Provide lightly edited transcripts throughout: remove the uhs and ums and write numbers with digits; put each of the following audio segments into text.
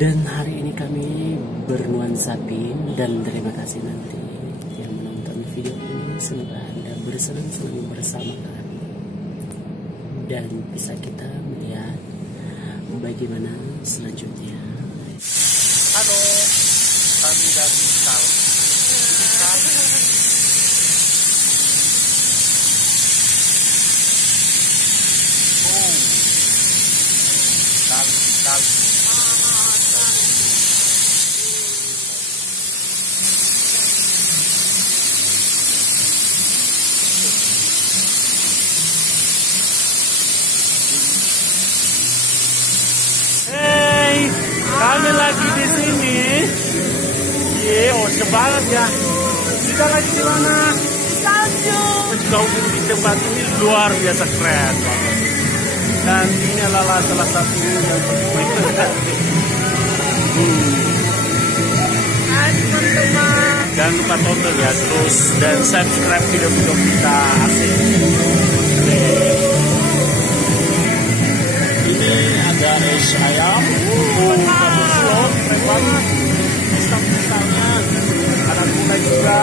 Dan hari ini kami bernuansa pink, dan terima kasih nanti yang menonton video ini. Semoga Anda bersenang-senang bersama kami dan bisa kita melihat bagaimana selanjutnya. Halo, kami dari Tal. Tal. Hey, kami lagi di sini. Oh, banget ya. Kita lagi di mana? Salju. Kau di tempat ini luar biasa keren. Dan ini adalah salah satu yang jangan lupa tonton ya terus dan subscribe video-video kita asik. Ini ada es ayam, bagus loh, keren banget. Pisang-pisangnya, ada gulai juga.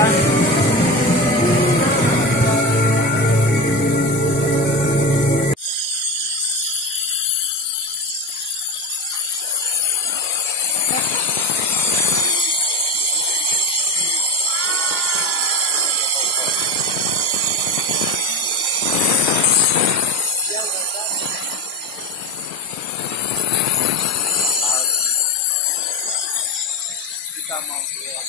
Kita mau keluar.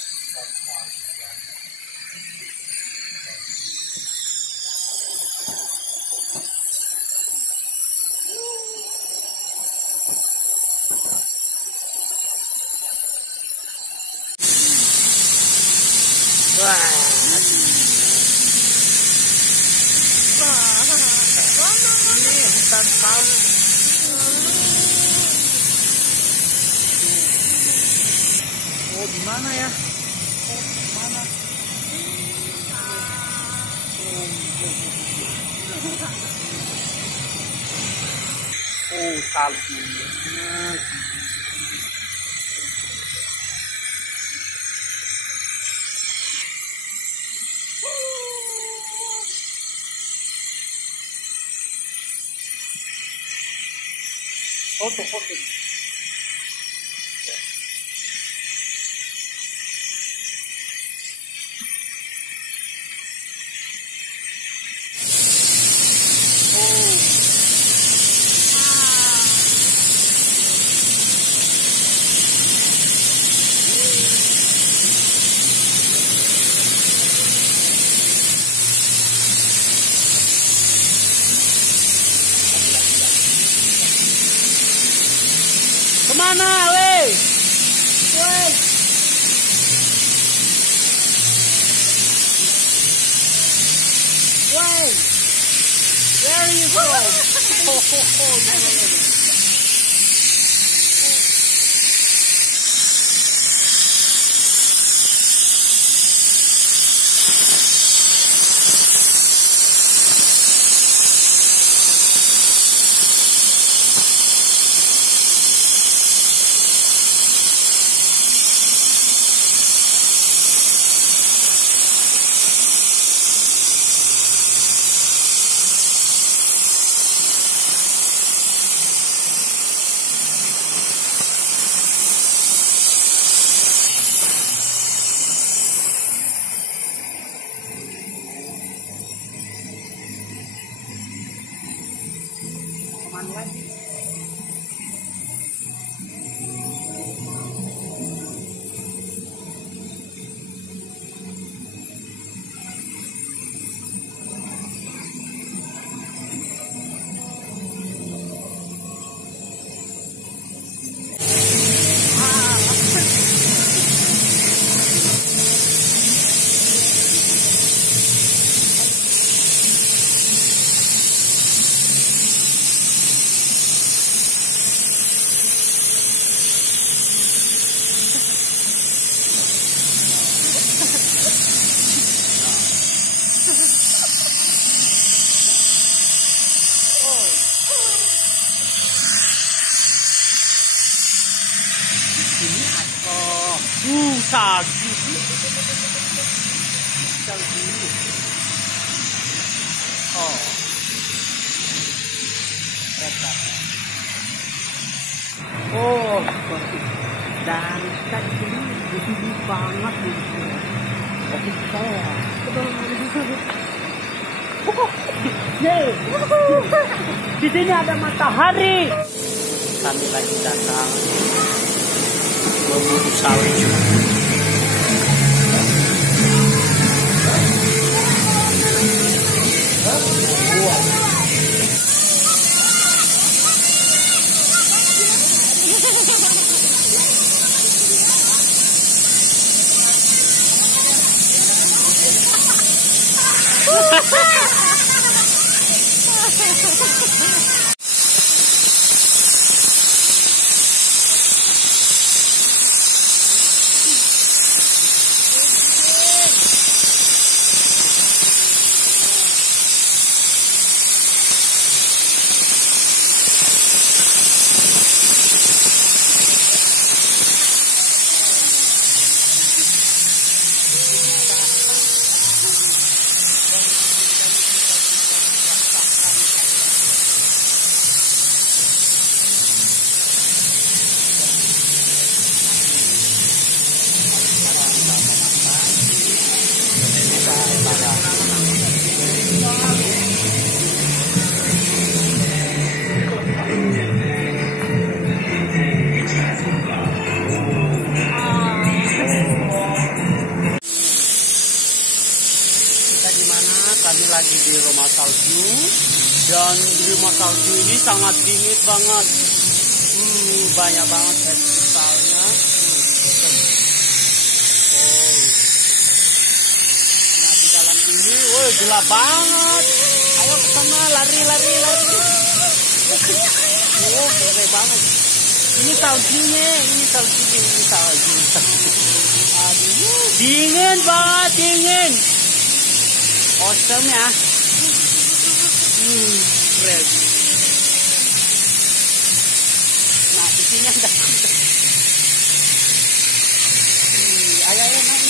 Ini hutan tahu. Oh, di mana ya? Oh, di mana? Oh, salju. Foto. Kemana, weh? Weh. Weh. Where are you from? No. Salju. Salju. Oh. Oh, dan kita di sini tinggi banget di sini. Tapi saya di sini ada matahari. Kami lagi datang memburu salju. Kami lagi di rumah salju, dan di rumah salju ini sangat dingin banget. Banyak banget es kristalnya. Nah, di dalam ini, woi, gelap banget. Ayo ke sana, lari. Oh, keren banget. Ini saljunya. Aduh, dingin banget, dingin. Awesome ya. Keren. Nah, di sini ada kuda. Ayo, naik.